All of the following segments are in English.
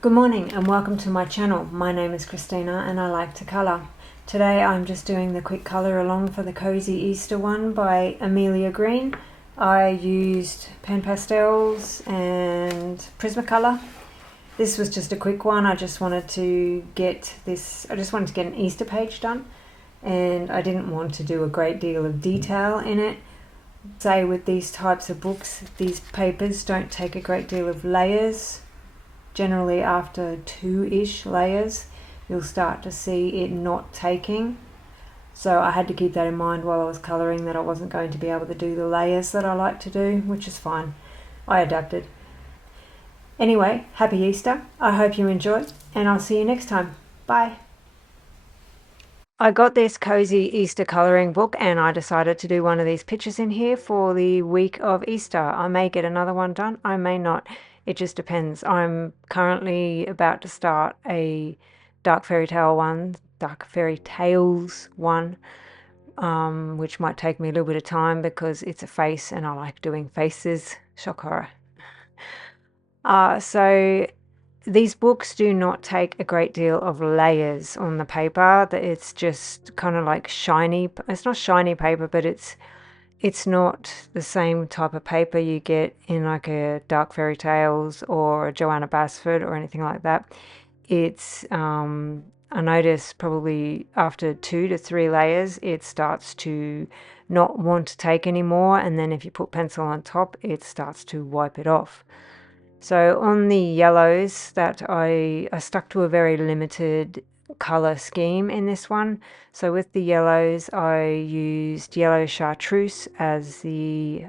Good morning and welcome to my channel. My name is Christina and I like to colour. Today I'm just doing the quick colour along for the Cosy Easter one by Amelia Green. I used pen pastels and Prismacolor. This was just a quick one. I just wanted to get an Easter page done, and I didn't want to do a great deal of detail in it. Say with these types of books, these papers don't take a great deal of layers. Generally after 2-ish layers you'll start to see it not taking, so I had to keep that in mind while I was colouring, that I wasn't going to be able to do the layers that I like to do, which is fine. I adapted. Anyway, happy Easter. I hope you enjoy and I'll see you next time. Bye. I got this Cosy Easter colouring book and I decided to do one of these pictures in here for the week of Easter. I may get another one done, I may not. It just depends. I'm currently about to start a dark fairy tales one, which might take me a little bit of time because it's a face and I like doing faces. Shock horror. So these books do not take a great deal of layers on the paper. It's just kind of like shiny. It's not shiny paper, but it's not the same type of paper you get in like a Dark Fairy Tales or a Joanna Basford or anything like that. It's I notice probably after 2 to 3 layers it starts to not want to take anymore, and then if you put pencil on top it starts to wipe it off. So on the yellows, that I stuck to a very limited color scheme in this one. So with the yellows I used yellow chartreuse as the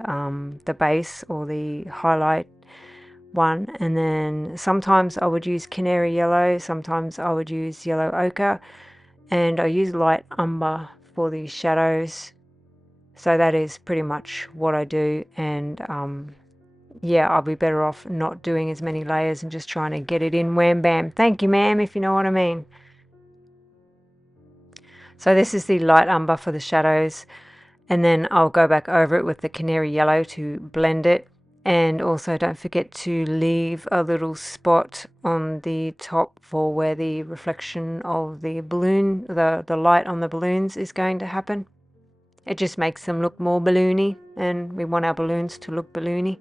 base or the highlight one, and then sometimes I would use canary yellow, sometimes I would use yellow ochre, and I use light umber for the shadows. So that is pretty much what I do, and yeah, I'll be better off not doing as many layers and just trying to get it in wham bam. Thank you, ma'am, if you know what I mean. So this is the light umber for the shadows, and then I'll go back over it with the canary yellow to blend it. And also don't forget to leave a little spot on the top for where the reflection of the balloon, the light on the balloons is going to happen. It just makes them look more balloony, and we want our balloons to look balloony.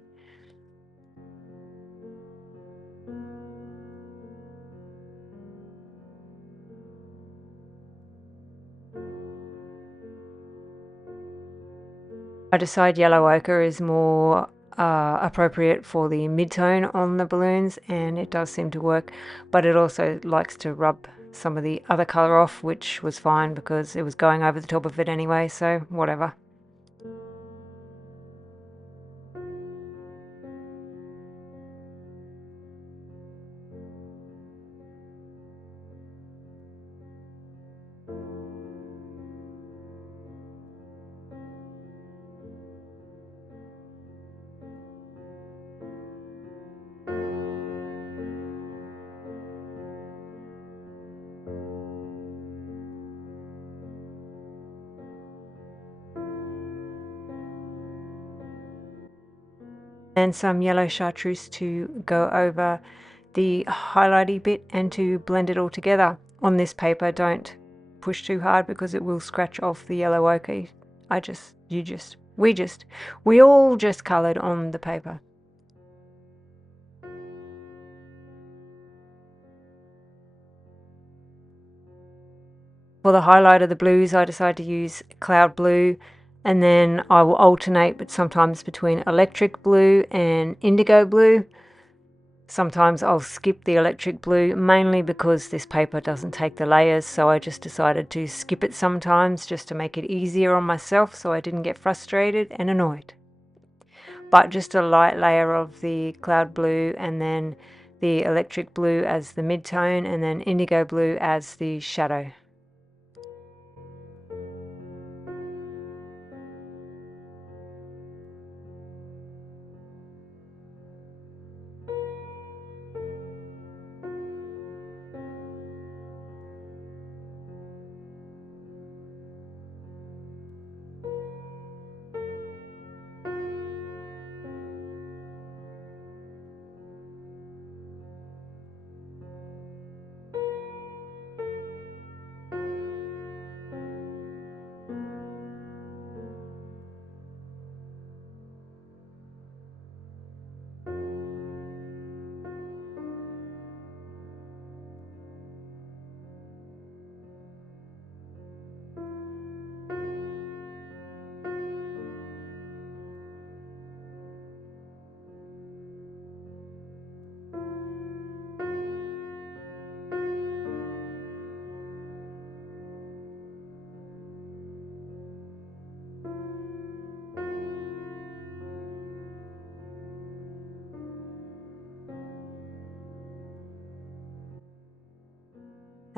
I decide yellow ochre is more appropriate for the mid-tone on the balloons, and it does seem to work, but it also likes to rub some of the other color off, which was fine because it was going over the top of it anyway, so whatever. And some yellow chartreuse to go over the highlighty bit and to blend it all together. On this paper, don't push too hard because it will scratch off the yellow ochre. We all just coloured on the paper. For the highlight of the blues, I decided to use cloud blue, and then I will alternate, but sometimes between electric blue and indigo blue. Sometimes I'll skip the electric blue, mainly because this paper doesn't take the layers, so I just decided to skip it sometimes just to make it easier on myself so I didn't get frustrated and annoyed. But just a light layer of the cloud blue, and then the electric blue as the mid-tone, and then indigo blue as the shadow.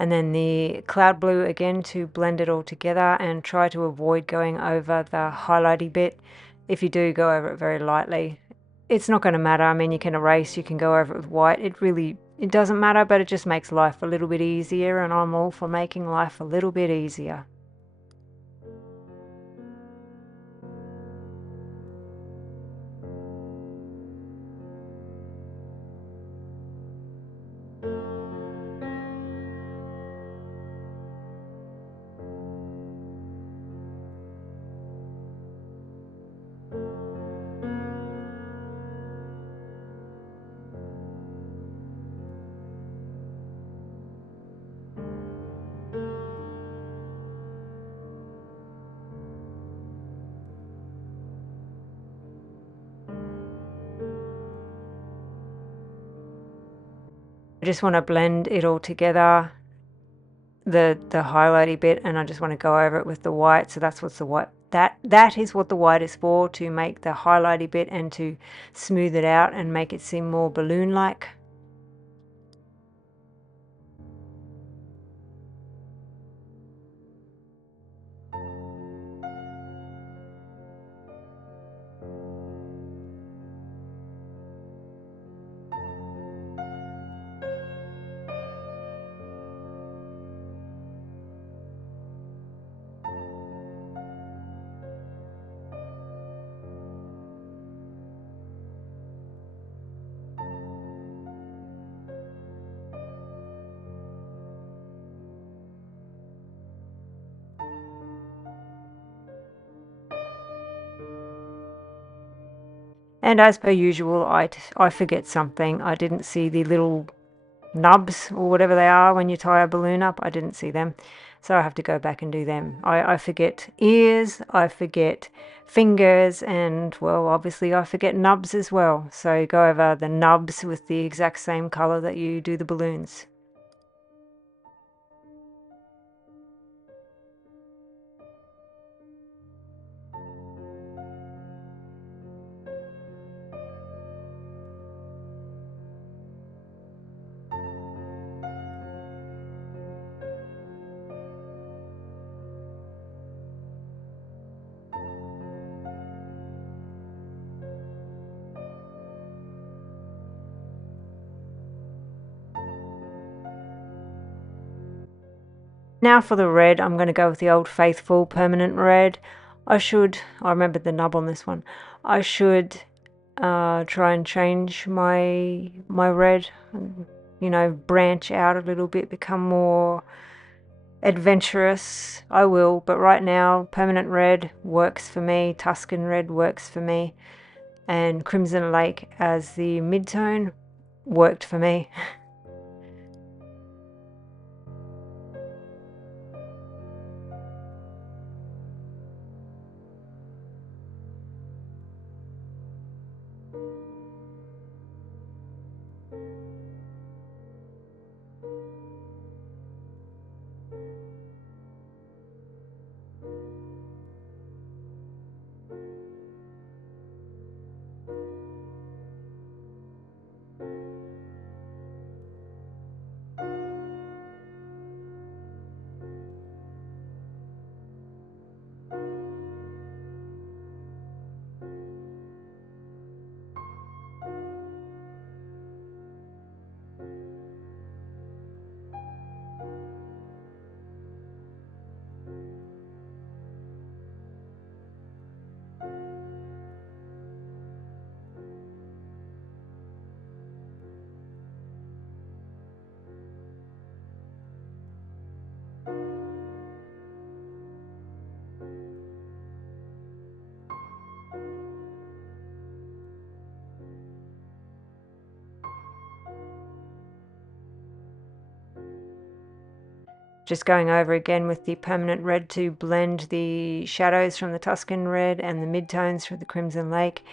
And then the cloud blue again to blend it all together, and try to avoid going over the highlighty bit. If you do, go over it very lightly. It's not going to matter. I mean, you can erase, you can go over it with white. It doesn't matter, but it just makes life a little bit easier, and I'm all for making life a little bit easier. I just want to blend it all together, the highlighty bit, and I just want to go over it with the white. So that's what's the white, that is what the white is for, to make the highlighty bit and to smooth it out and make it seem more balloon-like. And as per usual, I forget something. I didn't see the little nubs or whatever they are when you tie a balloon up. I didn't see them, so I have to go back and do them. I forget ears, I forget fingers, and well, obviously I forget nubs as well. So go over the nubs with the exact same color that you do the balloons. Now for the red, I'm going to go with the Old Faithful permanent red. I remember the nub on this one. I should try and change my red, you know, branch out a little bit, become more adventurous. I will, but right now permanent red works for me, Tuscan red works for me, and Crimson Lake as the mid-tone worked for me. Just going over again with the permanent red to blend the shadows from the Tuscan red and the midtones from the Crimson Lake,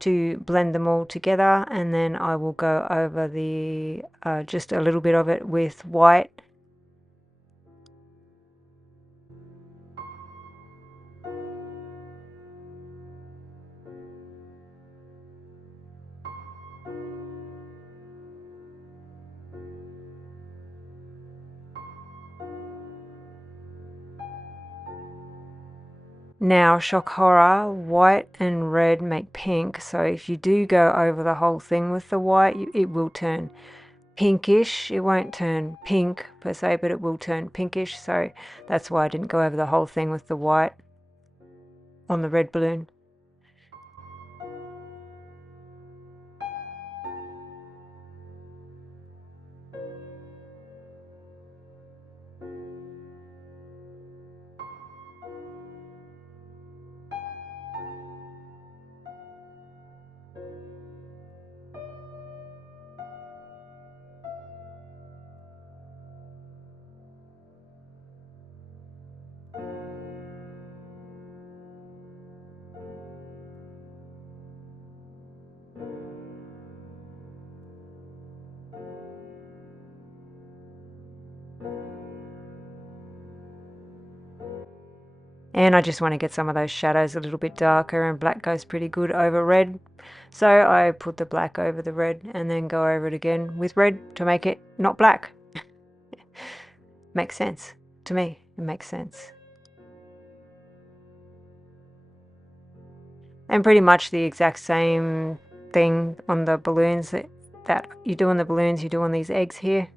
to blend them all together, and then I will go over the just a little bit of it with white. Now, shock horror, white and red make pink. So if you do go over the whole thing with the white, it will turn pinkish. It won't turn pink per se, but it will turn pinkish. So that's why I didn't go over the whole thing with the white on the red balloon. And I just want to get some of those shadows a little bit darker, and black goes pretty good over red. So I put the black over the red and then go over it again with red to make it not black. Makes sense to me. It makes sense. And pretty much the exact same thing on the balloons that you do on the balloons, you do on these eggs here.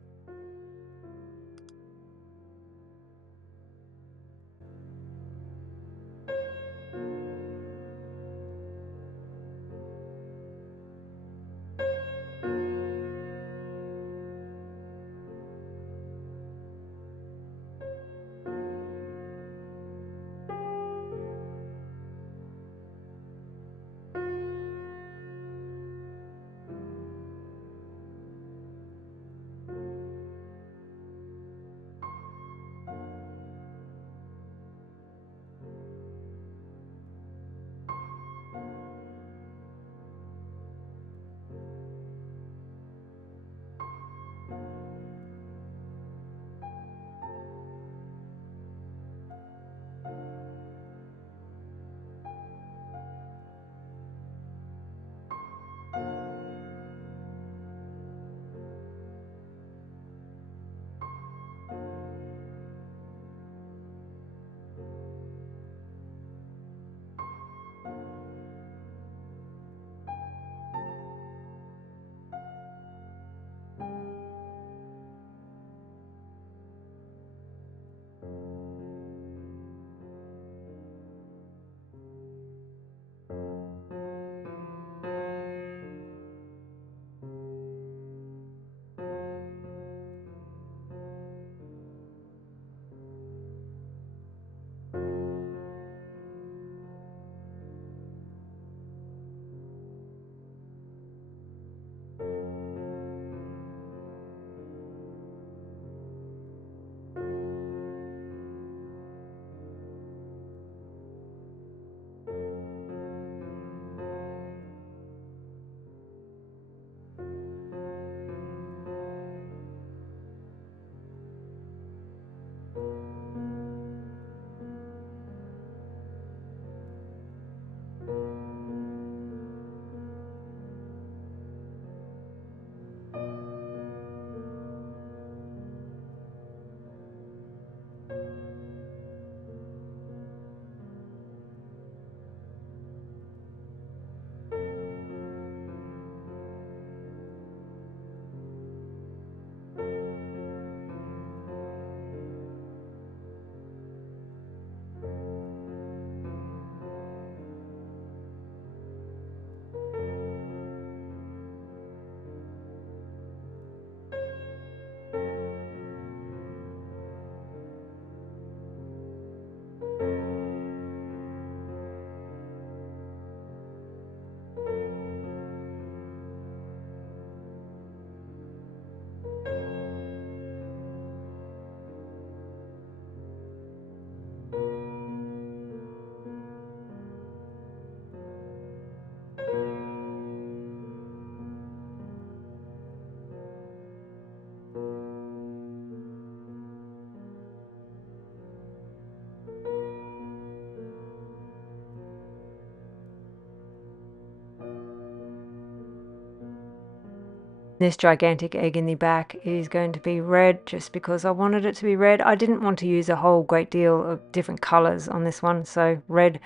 This gigantic egg in the back is going to be red just because I wanted it to be red. I didn't want to use a whole great deal of different colors on this one, so red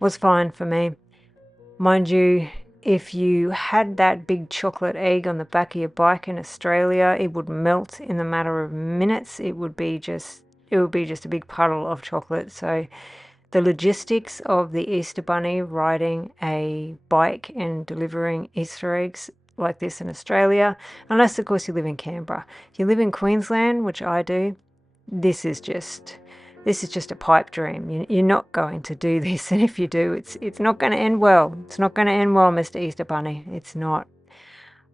was fine for me. Mind you, if you had that big chocolate egg on the back of your bike in Australia, it would melt in a matter of minutes. It would be just a big puddle of chocolate. So the logistics of the Easter Bunny riding a bike and delivering Easter eggs like this in Australia, unless of course you live in Canberra. If you live in Queensland, which I do, this is just a pipe dream. You're not going to do this, and if you do, it's not going to end well. It's not going to end well, Mr. Easter Bunny. It's not.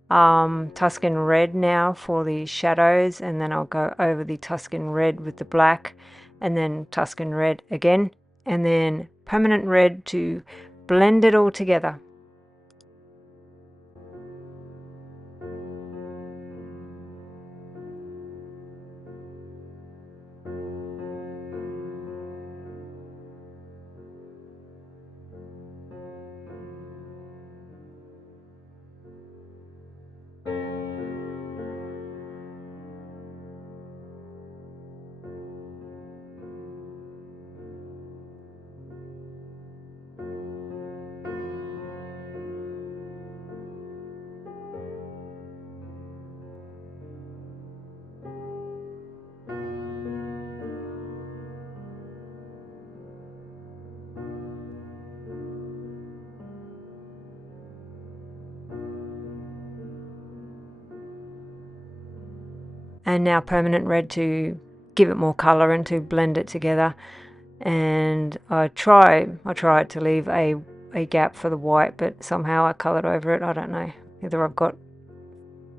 Tuscan red now for the shadows, and then I'll go over the Tuscan red with the black, and then Tuscan red again, and then permanent red to blend it all together. And now permanent red to give it more color and to blend it together. And I tried to leave a gap for the white, but somehow I colored over it. I don't know, either I've got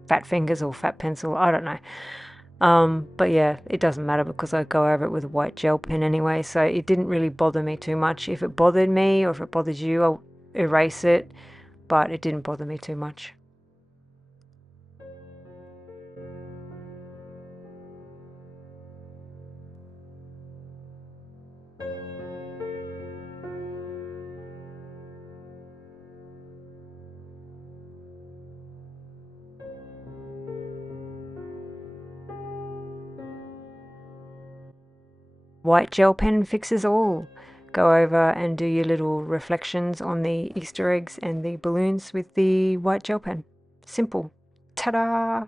fat fingers or fat pencil, I don't know. But yeah, it doesn't matter because I go over it with a white gel pen anyway, so it didn't really bother me too much. If it bothered me or if it bothers you, I'll erase it, but it didn't bother me too much. White gel pen fixes all. Go over and do your little reflections on the Easter eggs and the balloons with the white gel pen. Simple. Ta-da!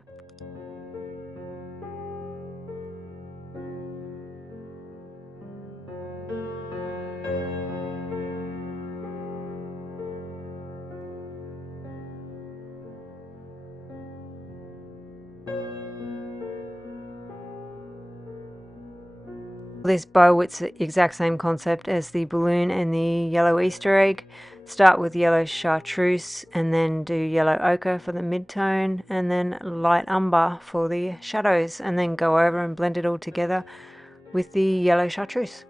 This bow, it's the exact same concept as the balloon and the yellow Easter egg. Start with yellow chartreuse and then do yellow ochre for the mid-tone and then light umber for the shadows, and then go over and blend it all together with the yellow chartreuse.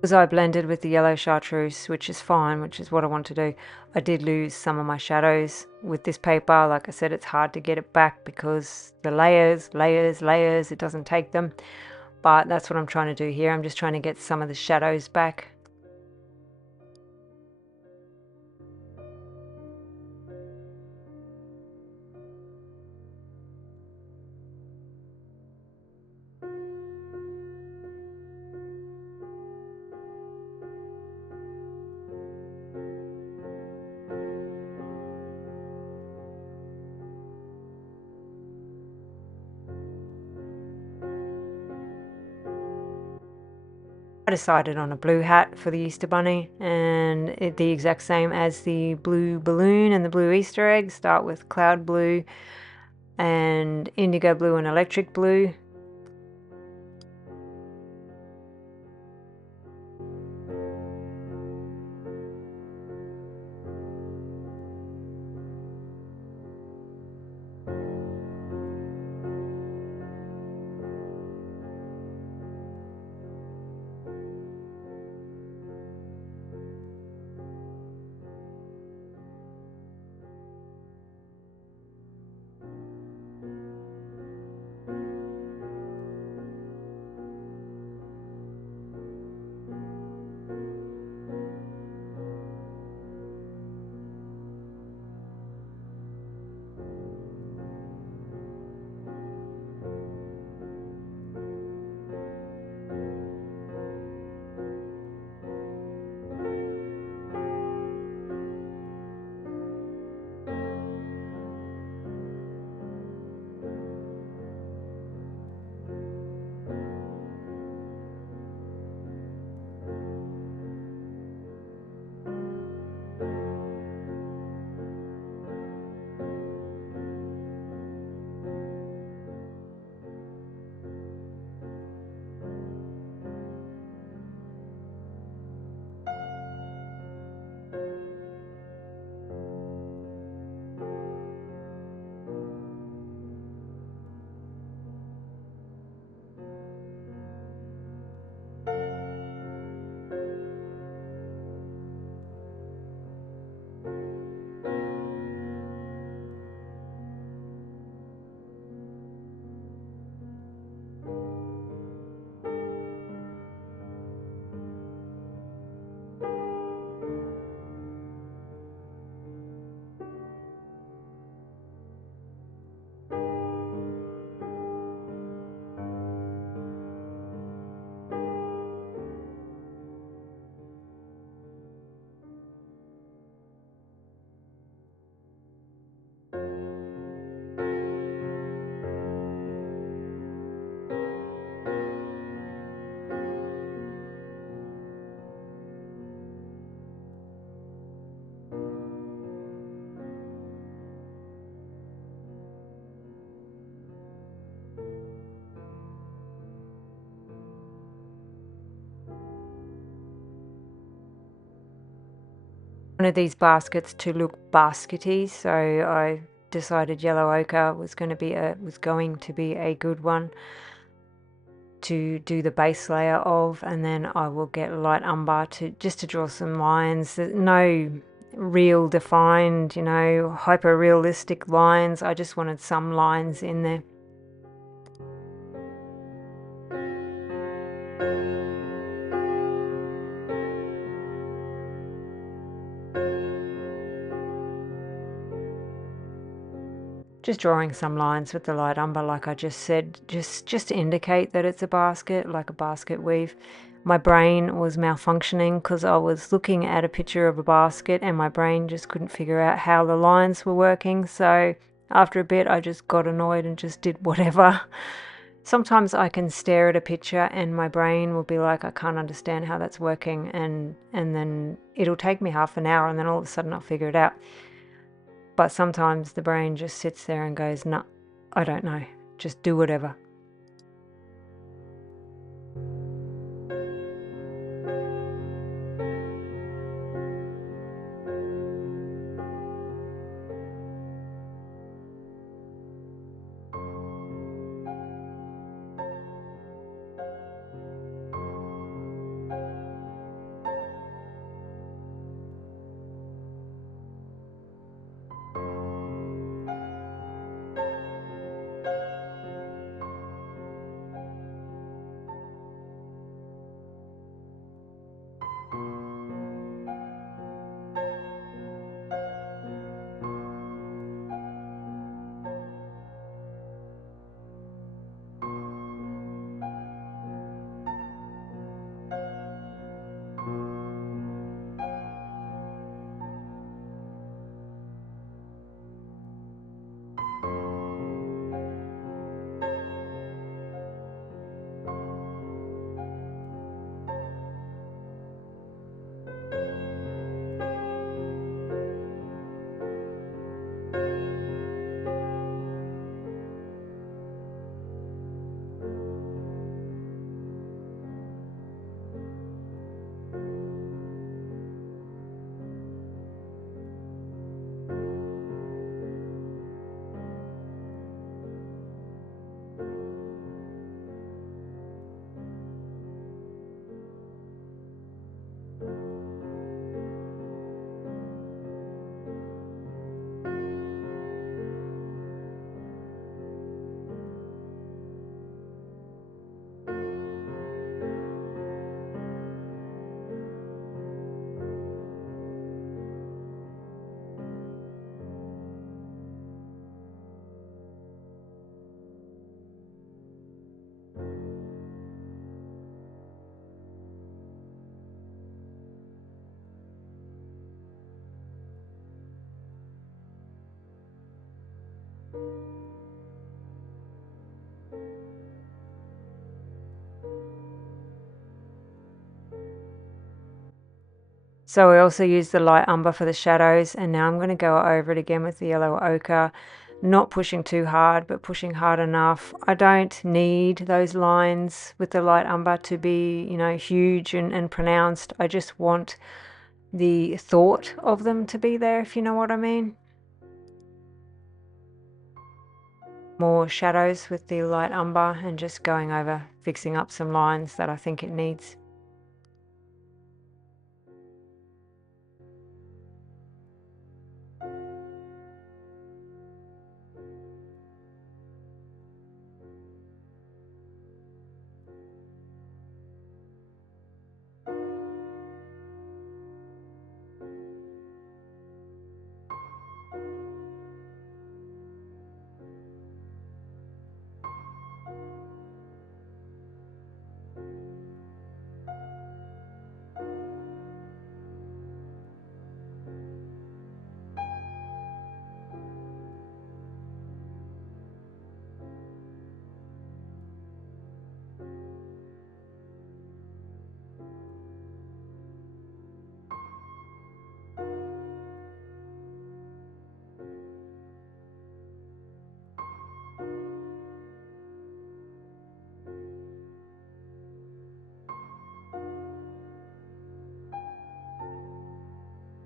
Because I blended with the yellow chartreuse, which is fine, which is what I want to do. I did lose some of my shadows with this paper. Like I said, it's hard to get it back because the layers, it doesn't take them. But that's what I'm trying to do here. I'm just trying to get some of the shadows back. I decided on a blue hat for the Easter Bunny, and the exact same as the blue balloon and the blue Easter egg. Start with cloud blue and indigo blue and electric blue. Wanted these baskets to look baskety, so I decided yellow ochre was going to be a good one to do the base layer of, and then I will get light umber to draw some lines. No real defined, hyper realistic lines. I just wanted some lines in there. Just drawing some lines with the light umber, like I just said, just to indicate that it's a basket, like a basket weave. My brain was malfunctioning because I was looking at a picture of a basket and my brain just couldn't figure out how the lines were working. So after a bit, I just got annoyed and just did whatever. Sometimes I can stare at a picture and my brain will be like, I can't understand how that's working, and then it'll take me half an hour and then all of a sudden I'll figure it out. But sometimes the brain just sits there and goes, no, I don't know, just do whatever. So I also used the light umber for the shadows, and now I'm going to go over it again with the yellow ochre, not pushing too hard, but pushing hard enough. I don't need those lines with the light umber to be, you know, huge and pronounced. I just want the thought of them to be there, if you know what I mean. More shadows with the light umber and just going over, fixing up some lines that I think it needs.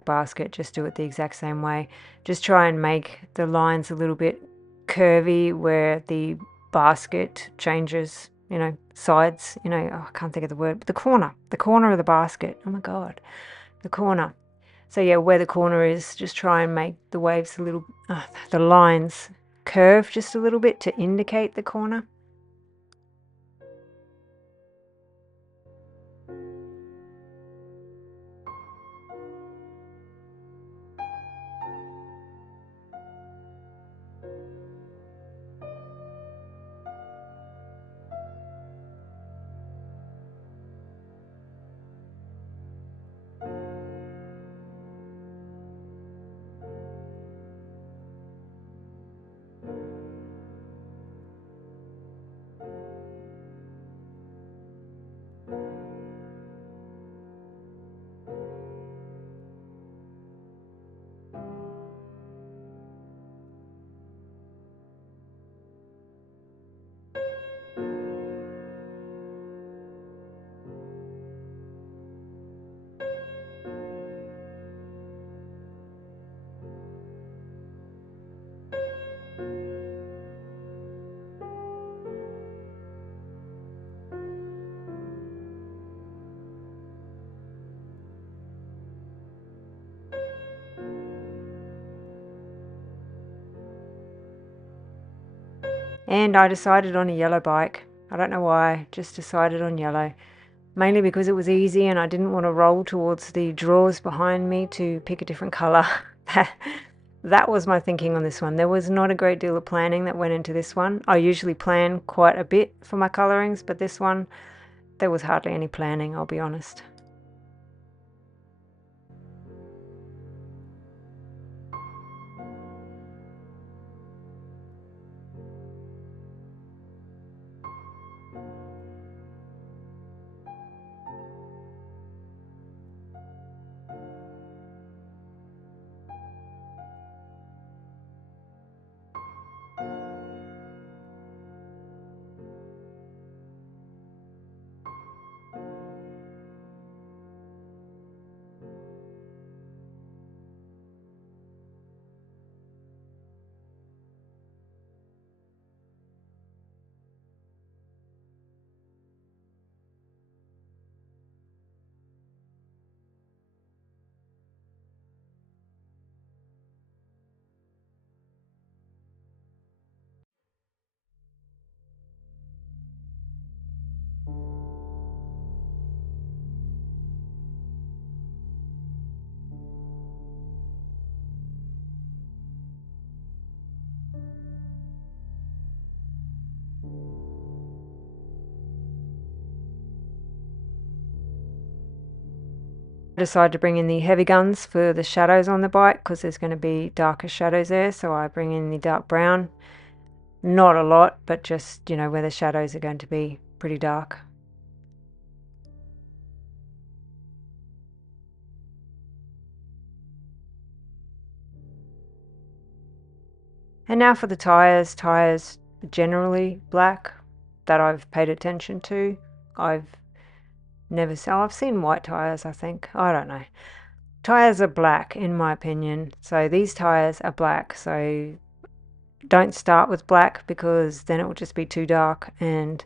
Basket, just do it the exact same way. Just try and make the lines a little bit curvy where the basket changes, you know, sides, you know, oh, I can't think of the word, but the corner of the basket. Oh my God, the corner. So yeah, where the corner is, just try and make the waves a little, the lines curve just a little bit to indicate the corner. And I decided on a yellow bike. I don't know why, just decided on yellow. Mainly because it was easy and I didn't want to roll towards the drawers behind me to pick a different color. That was my thinking on this one. There was not a great deal of planning that went into this one. I usually plan quite a bit for my colorings, but this one, there was hardly any planning, I'll be honest. I decided to bring in the heavy guns for the shadows on the bike because there's going to be darker shadows there, so I bring in the dark brown. Not a lot, but just, you know, where the shadows are going to be pretty dark. And now for the tires. Tires generally black that I've paid attention to. I've seen white tires, I think. I don't know. Tires are black in my opinion. So these tires are black. So don't start with black because then it will just be too dark and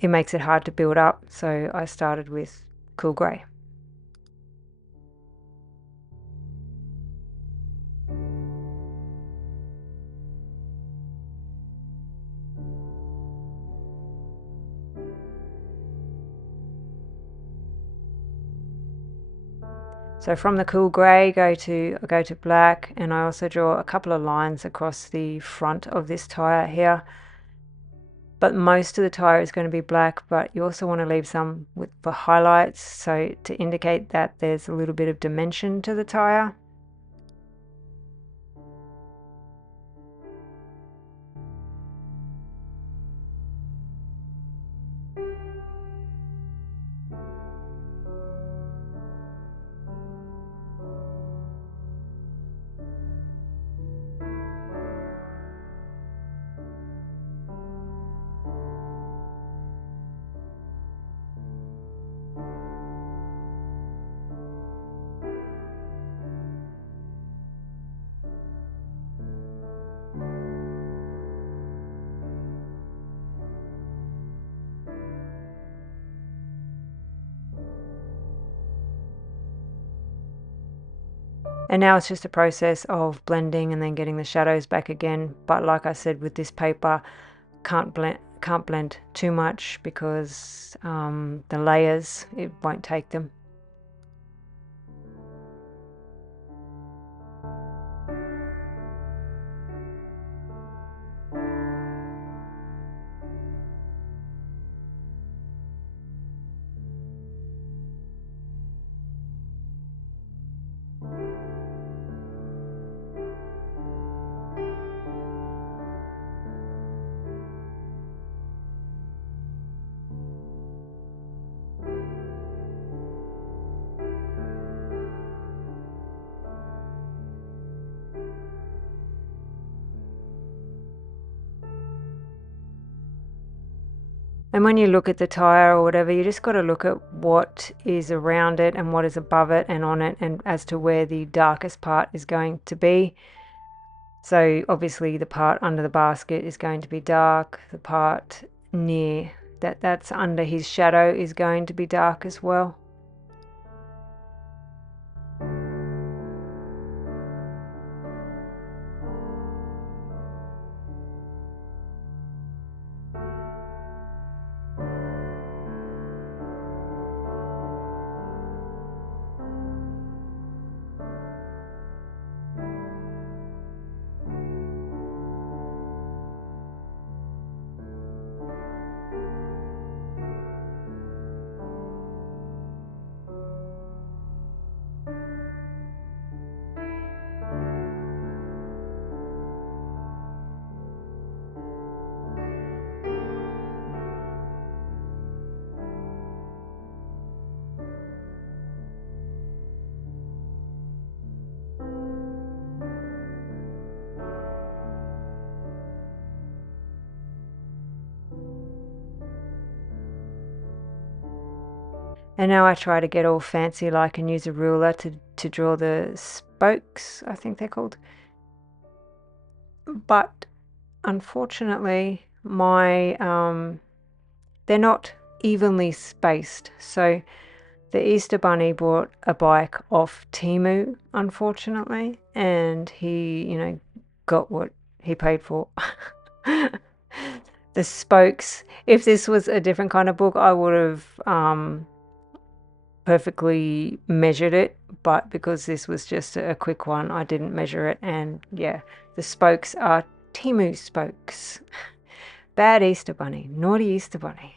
it makes it hard to build up. So I started with cool grey. So from the cool grey, I go to black, and I also draw a couple of lines across the front of this tire here. But most of the tire is going to be black, but you also want to leave some for highlights, so to indicate that there's a little bit of dimension to the tire. And now it's just a process of blending and then getting the shadows back again. But like I said, with this paper, can't blend too much because the layers, it won't take them. And when you look at the tire or whatever, you just got to look at what is around it and what is above it and on it, and as to where the darkest part is going to be. So obviously the part under the basket is going to be dark. The part near that's under his shadow is going to be dark as well. And now I try to get all fancy like and use a ruler to draw the spokes, I think they're called. But unfortunately, my they're not evenly spaced. So the Easter Bunny bought a bike off Temu, unfortunately, and he, got what he paid for. The spokes. If this was a different kind of book, I would have perfectly measured it, but because this was just a quick one, I didn't measure it, and yeah, the spokes are Temu spokes. Bad Easter Bunny, naughty Easter Bunny.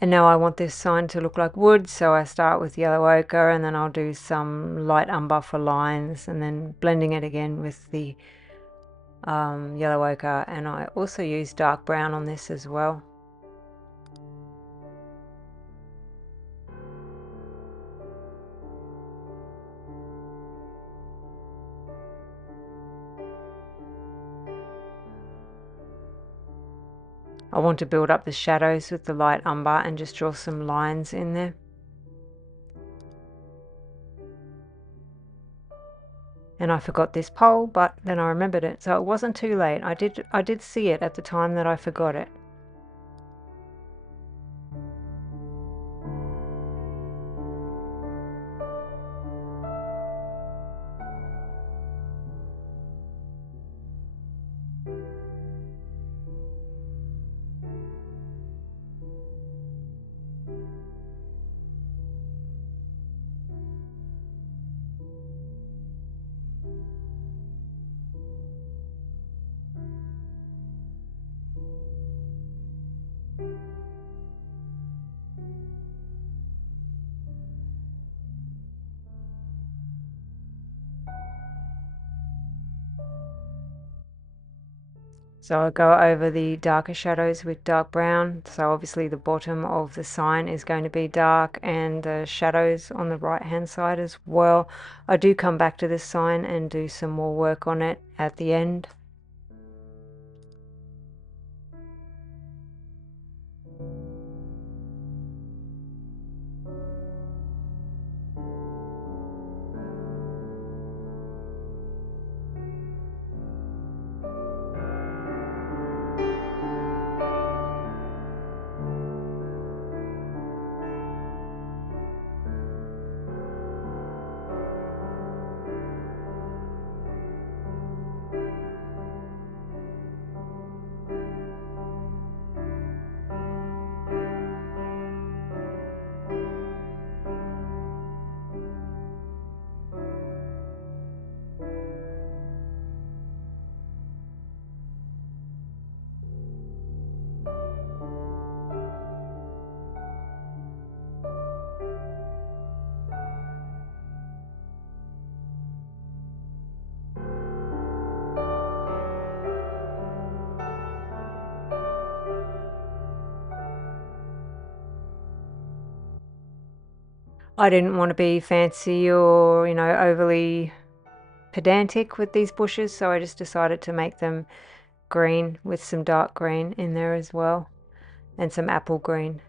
And now I want this sign to look like wood, so I start with yellow ochre and then I'll do some light umber for lines and then blending it again with the yellow ochre, and I also use dark brown on this as well. I want to build up the shadows with the light umber and just draw some lines in there. And I forgot this pole, but then I remembered it, so it wasn't too late. I did see it at the time that I forgot it. So I'll go over the darker shadows with dark brown. So obviously the bottom of the sign is going to be dark and the shadows on the right hand side as well. I do come back to this sign and do some more work on it at the end. I didn't want to be fancy or, overly pedantic with these bushes, so I just decided to make them green with some dark green in there as well and some apple green.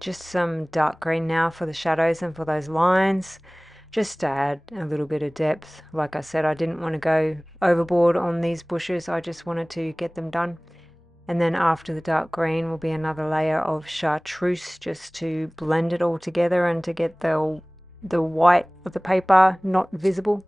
just some dark green now for the shadows and for those lines, just to add a little bit of depth. Like I said, I didn't want to go overboard on these bushes, I just wanted to get them done. And then after the dark green will be another layer of chartreuse, just to blend it all together and to get the white of the paper not visible.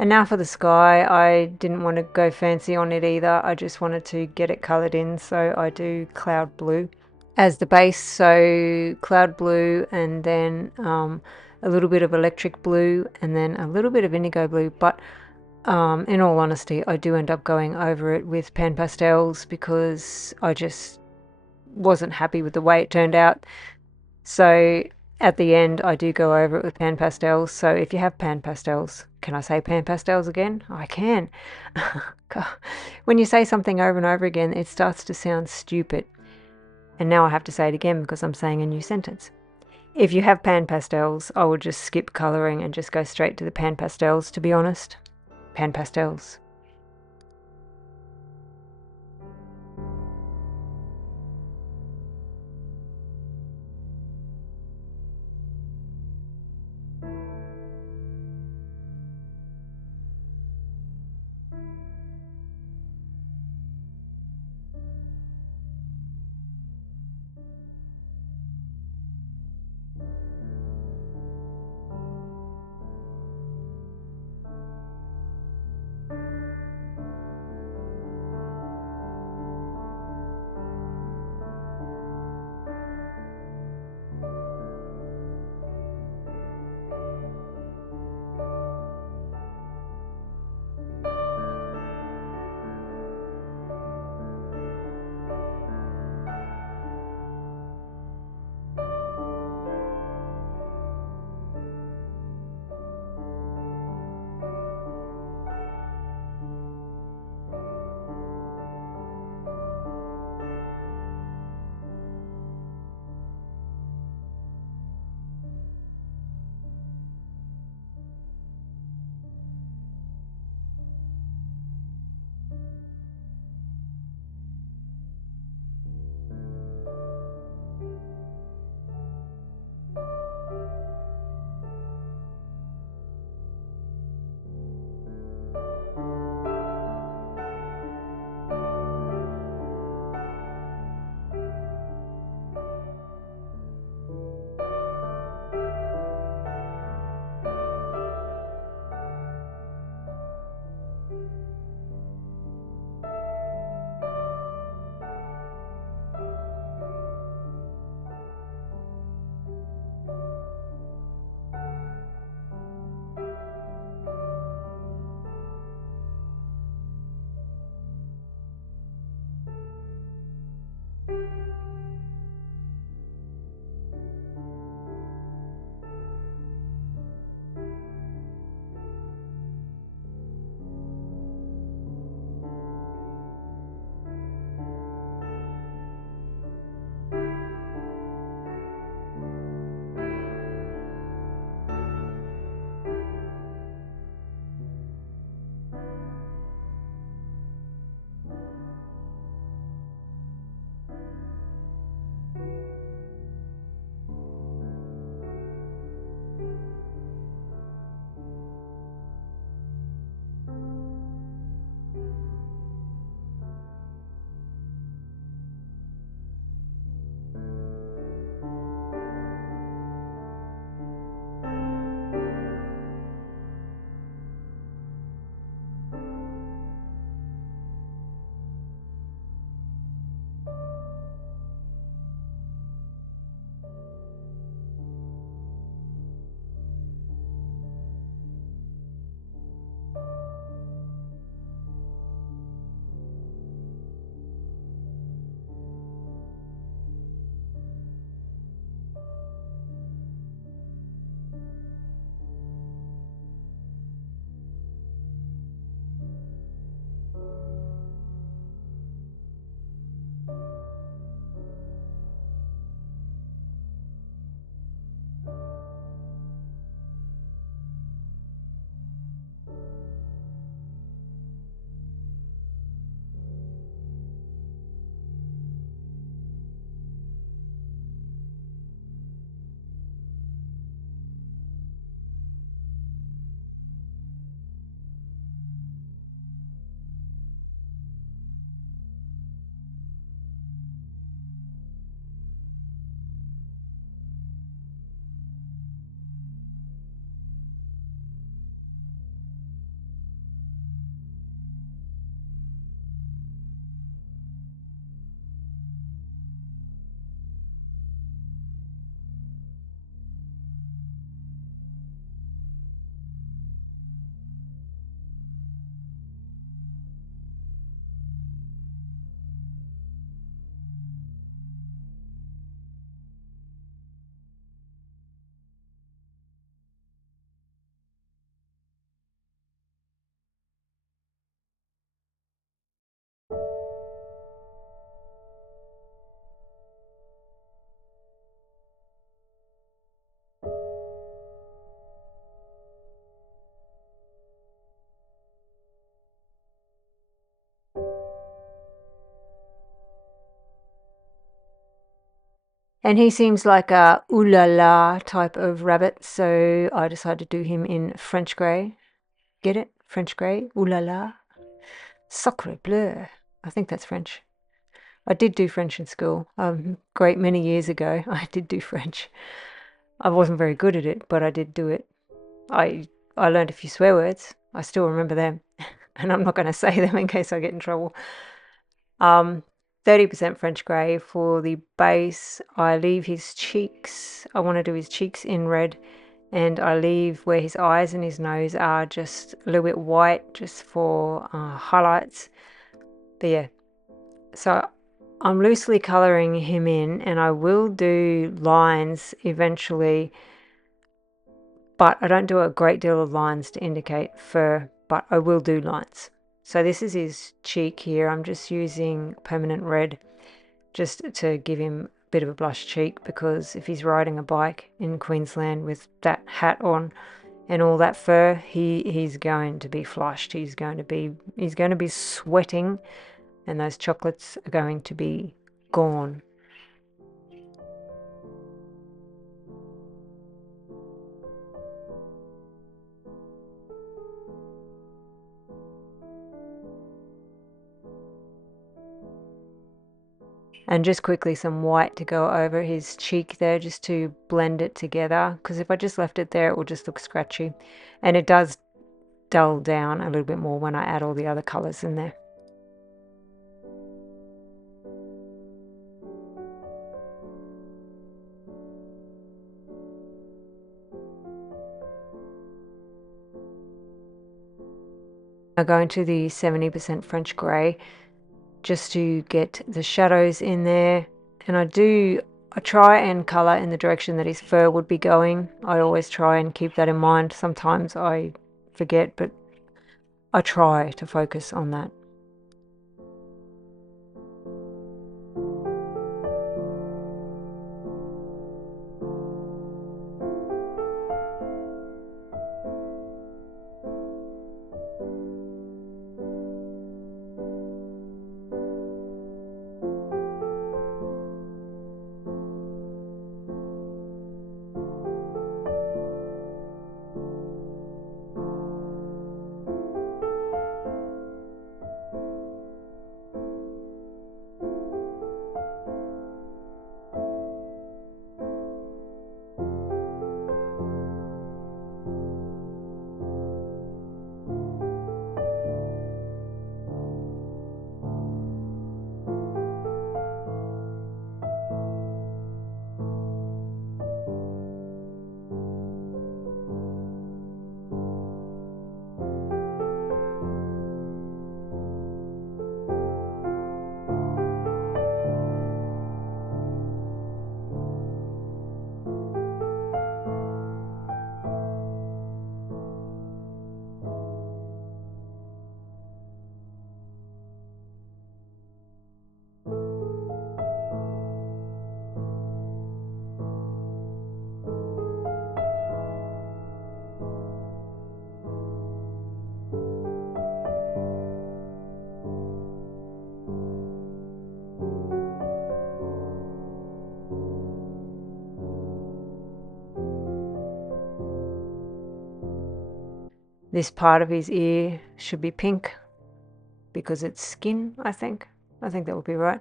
And now for the sky, I didn't want to go fancy on it either. I just wanted to get it coloured in, so I do cloud blue as the base. So cloud blue, and then a little bit of electric blue, and then a little bit of indigo blue. But in all honesty, I do end up going over it with pan pastels because I just wasn't happy with the way it turned out. So at the end, I do go over it with pan pastels. So if you have pan pastels, can I say pan pastels again? I can. When you say something over and over again, it starts to sound stupid. And now I have to say it again because I'm saying a new sentence. If you have pan pastels, I will just skip colouring and just go straight to the pan pastels, to be honest. Pan pastels. And he seems like a ooh la la type of rabbit, so I decided to do him in French grey. Get it? French grey? Ooh la la. Sacre bleu. I think that's French. I did do French in school. Great many years ago, I did do French. I wasn't very good at it, but I did do it. I learned a few swear words. I still remember them, and I'm not going to say them in case I get in trouble. 30% French grey for the base. I leave his cheeks. I want to do his cheeks in red, and I leave where his eyes and his nose are just a little bit white, just for highlights. But yeah, so I'm loosely colouring him in, and I will do lines eventually, but I don't do a great deal of lines to indicate fur, but I will do lines. So this is his cheek here. I'm just using permanent red just to give him a bit of a blush cheek, because if he's riding a bike in Queensland with that hat on and all that fur, he's going to be flushed. He's going to be sweating, and those chocolates are going to be gone. And just quickly some white to go over his cheek there, just to blend it together, because if I just left it there, it will just look scratchy, and it does dull down a little bit more when I add all the other colors in there. I go into the 70% French grey just to get the shadows in there, and I try and colour in the direction that his fur would be going. I always try and keep that in mind. Sometimes I forget, but I try to focus on that. This part of his ear should be pink because it's skin, I think. I think that would be right.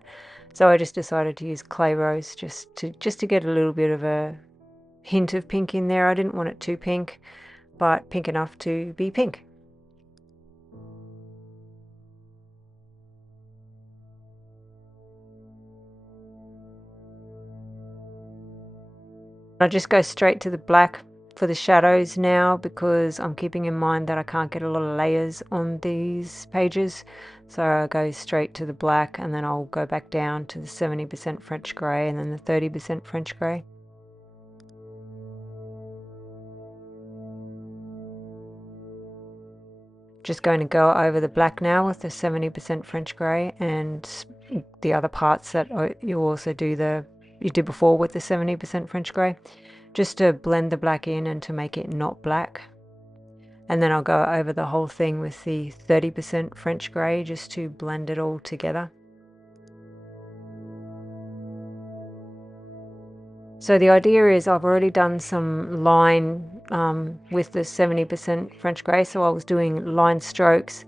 So I just decided to use clay rose just to get a little bit of a hint of pink in there. I didn't want it too pink, but pink enough to be pink. I just go straight to the black for the shadows now, because I'm keeping in mind that I can't get a lot of layers on these pages. So I go straight to the black, and then I'll go back down to the 70% French grey and then the 30% French grey. Just going to go over the black now with the 70% French grey, and the other parts that you also you did before with the 70% French grey, just to blend the black in and to make it not black. And then I'll go over the whole thing with the 30% French grey just to blend it all together. So the idea is I've already done some line with the 70% French grey, so I was doing line strokes,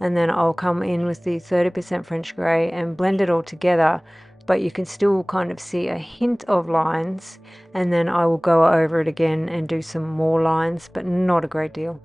and then I'll come in with the 30% French grey and blend it all together, but you can still kind of see a hint of lines, and then I will go over it again and do some more lines, but not a great deal.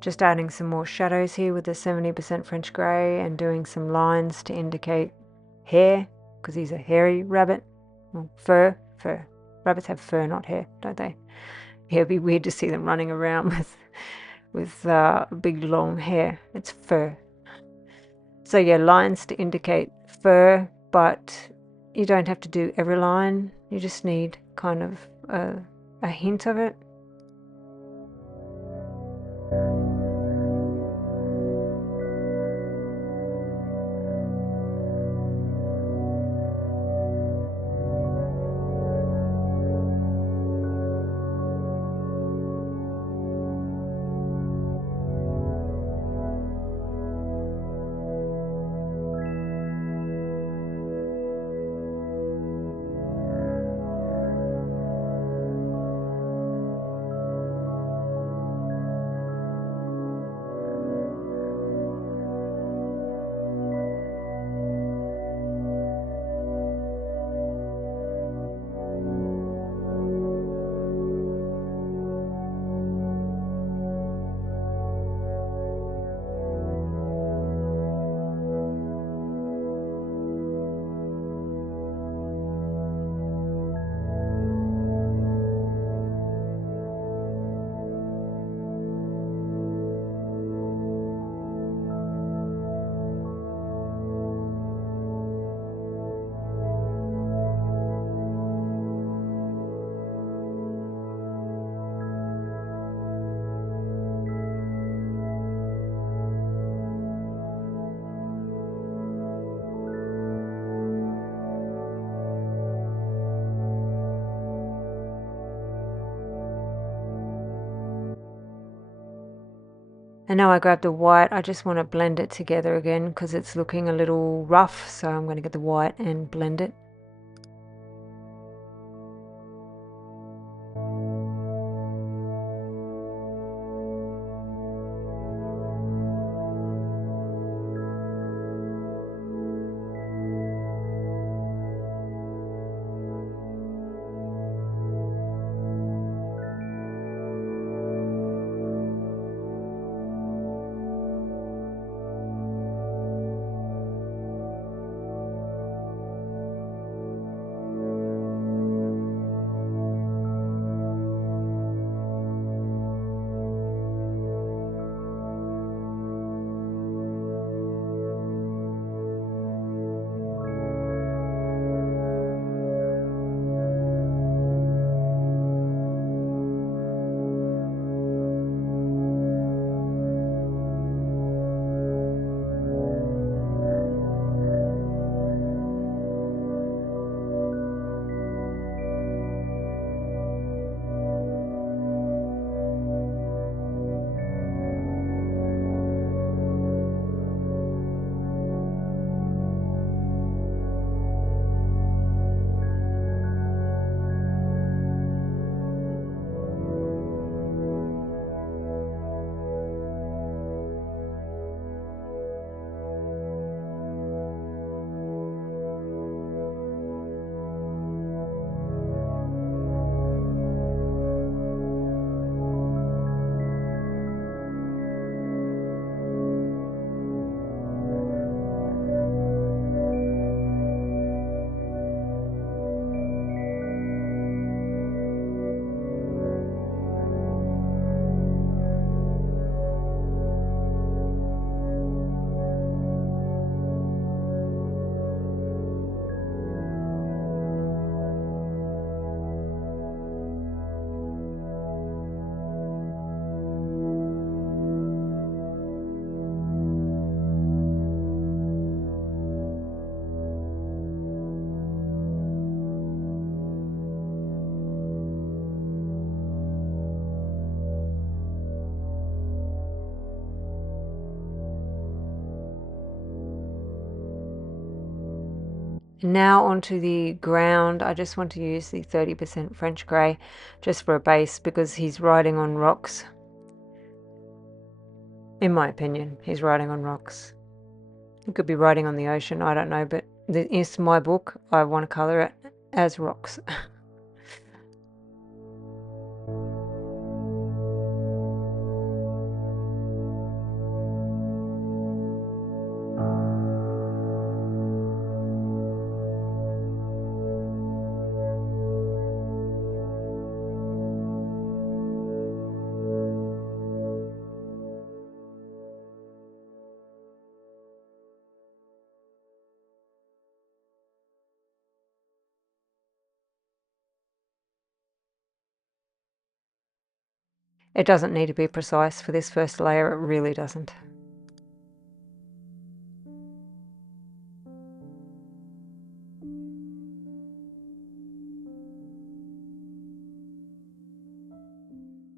Just adding some more shadows here with the 70% French grey and doing some lines to indicate hair, because he's a hairy rabbit. Well, fur. Rabbits have fur, not hair, don't they? Yeah, it'd be weird to see them running around with big long hair. It's fur. So yeah, lines to indicate fur, but you don't have to do every line. You just need kind of a hint of it. And now I grabbed the white. I just want to blend it together again because it's looking a little rough. So I'm going to get the white and blend it. Now onto the ground. I just want to use the 30% French grey just for a base because he's riding on rocks. In my opinion, he's riding on rocks. He could be riding on the ocean, I don't know, but it's my book. I want to colour it as rocks. It doesn't need to be precise for this first layer, it really doesn't.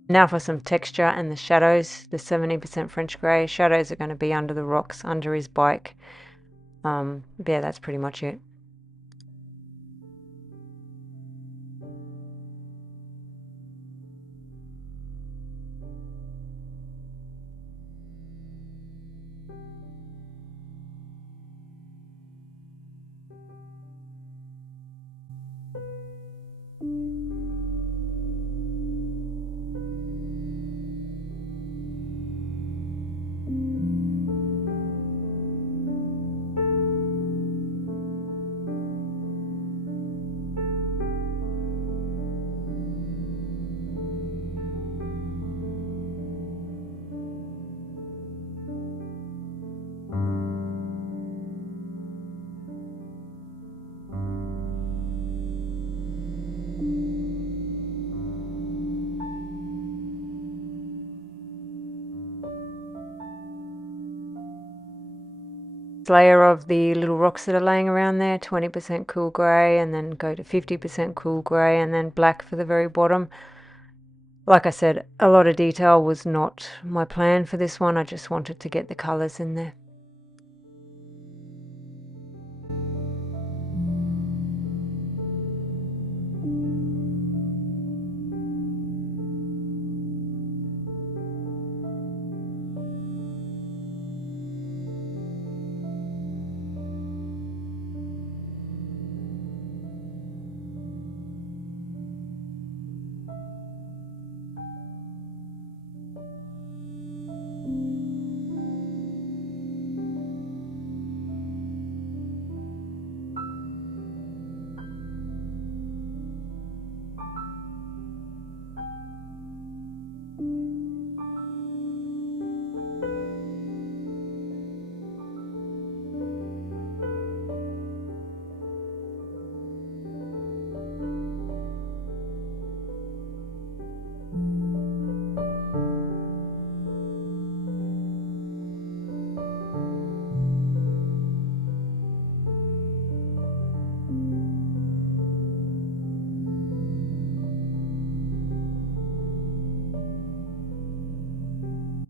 Now for some texture and the shadows. The 70% French grey shadows are going to be under the rocks, under his bike. Yeah, that's pretty much it. Layer of the little rocks that are laying around there, 20% cool grey, and then go to 50% cool grey, and then black for the very bottom. Like I said, a lot of detail was not my plan for this one. I just wanted to get the colours in there.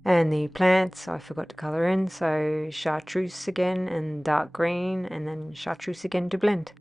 And the plants, I forgot to colour in, so chartreuse again and dark green, and then chartreuse again to blend.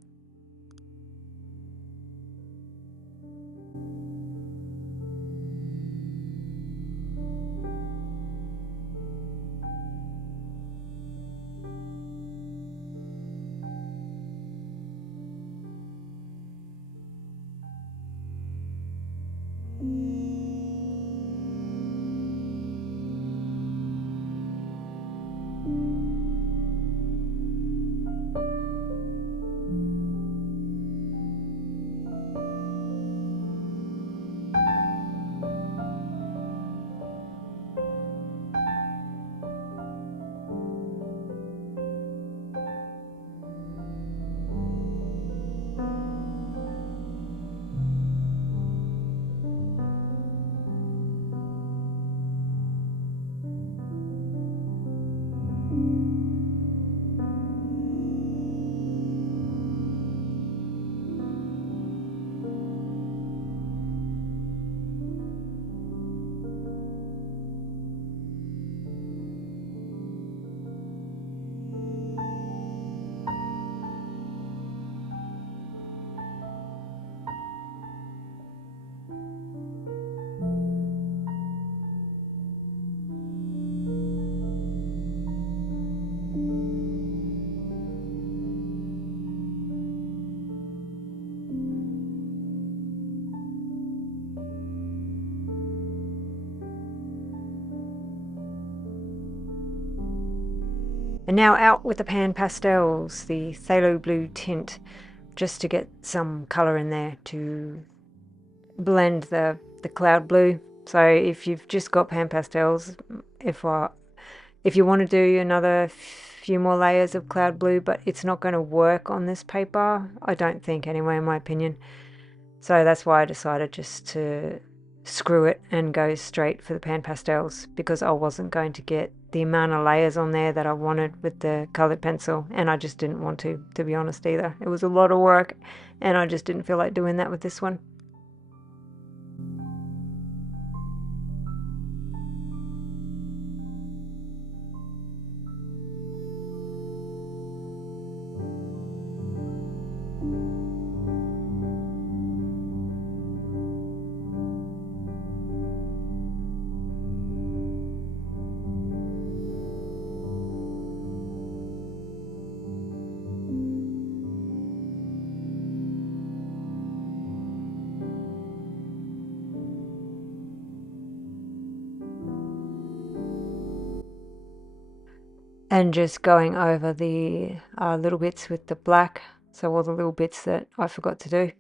And now out with the pan pastels, the phthalo blue tint, just to get some colour in there to blend the cloud blue. So if you've just got pan pastels, if you want to do another few more layers of cloud blue, but it's not going to work on this paper, I don't think anyway, in my opinion. So that's why I decided just to screw it and go straight for the pan pastels, because I wasn't going to get the amount of layers on there that I wanted with the colored pencil, and I just didn't want to be honest either. It was a lot of work and I just didn't feel like doing that with this one. And just going over the little bits with the black, so all the little bits that I forgot to do.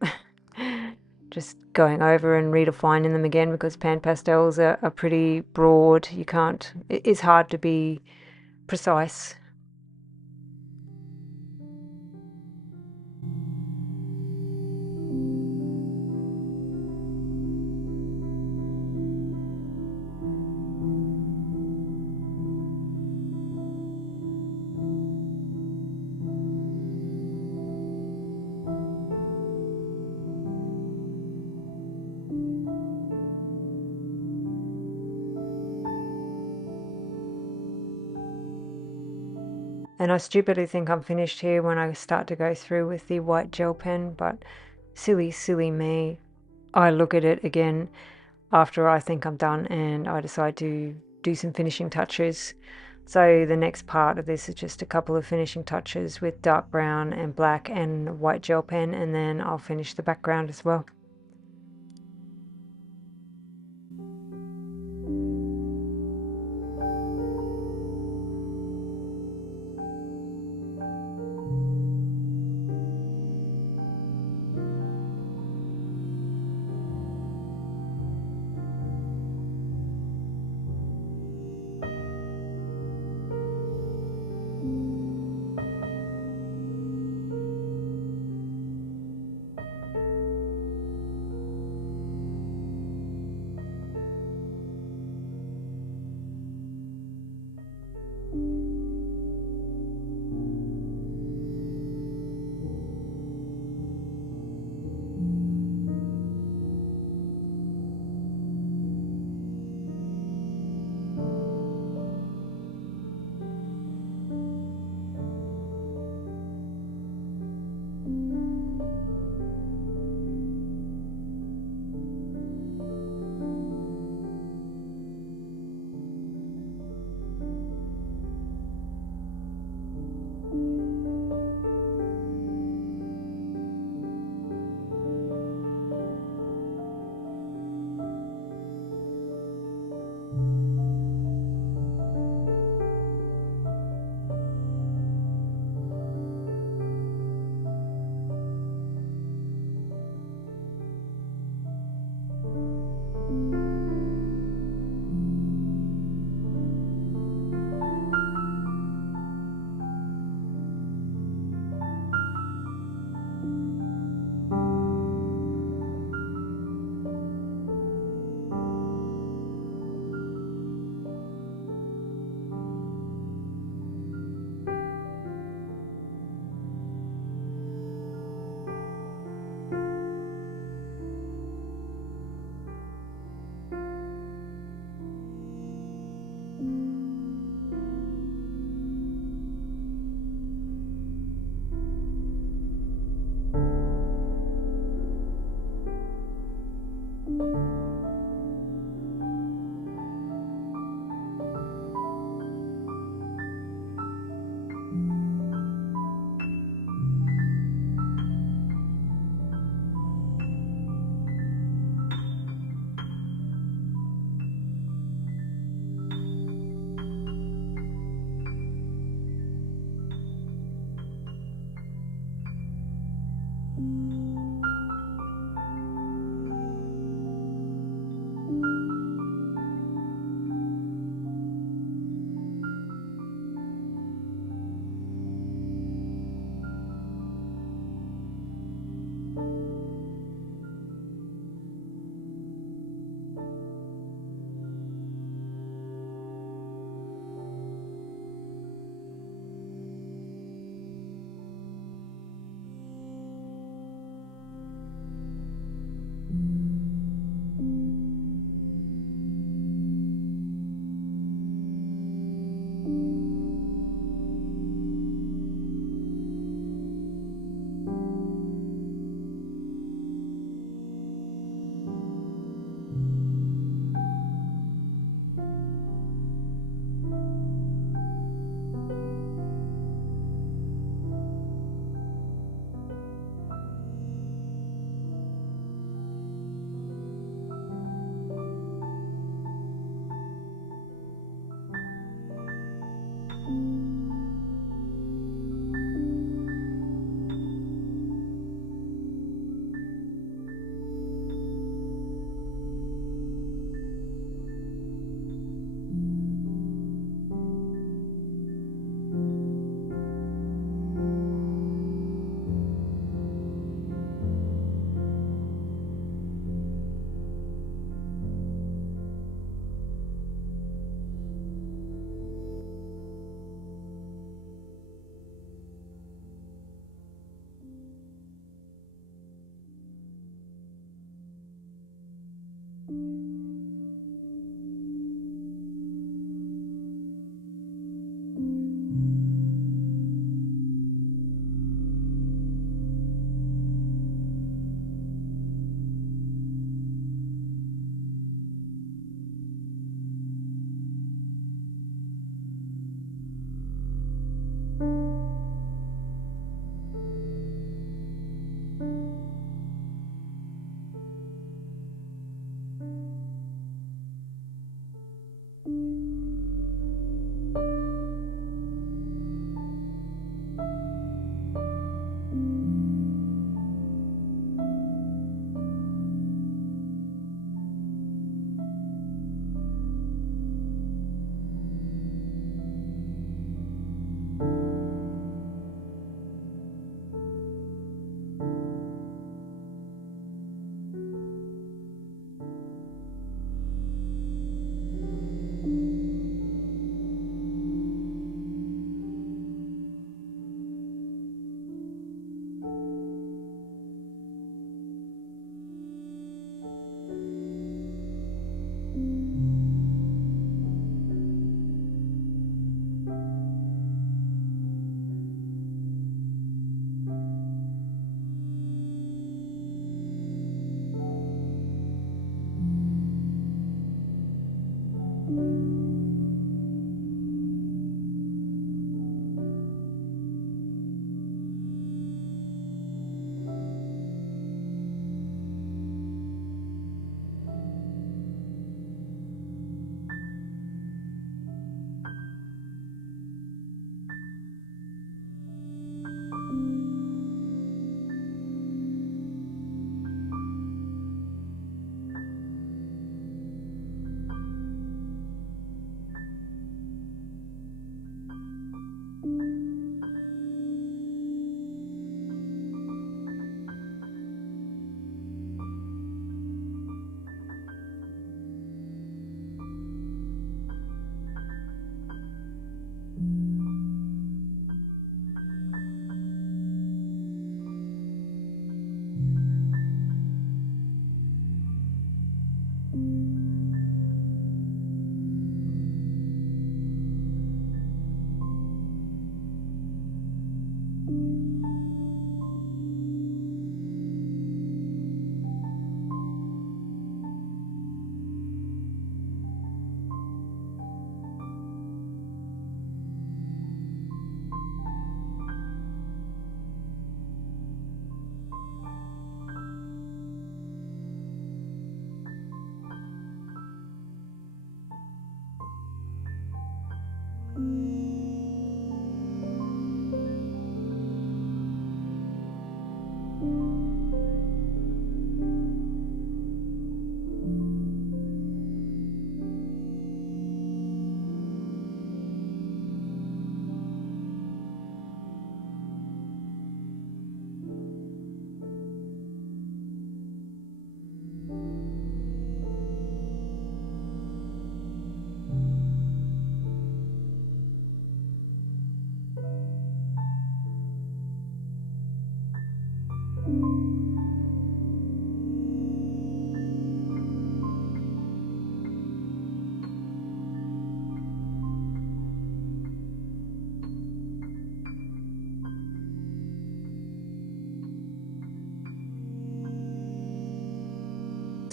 Just going over and redefining them again, because pan pastels are pretty broad. You can't, it's hard to be precise. And I stupidly think I'm finished here when I start to go through with the white gel pen, but silly me. I look at it again after I think I'm done and I decide to do some finishing touches. So the next part of this is just a couple of finishing touches with dark brown and black and white gel pen, and then I'll finish the background as well.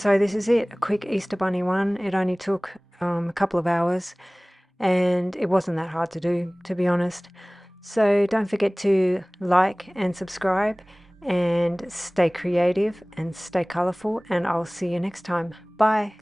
So this is it, a quick Easter Bunny one. It only took a couple of hours and it wasn't that hard to do, to be honest. So don't forget to like and subscribe and stay creative and stay colorful, and I'll see you next time. Bye.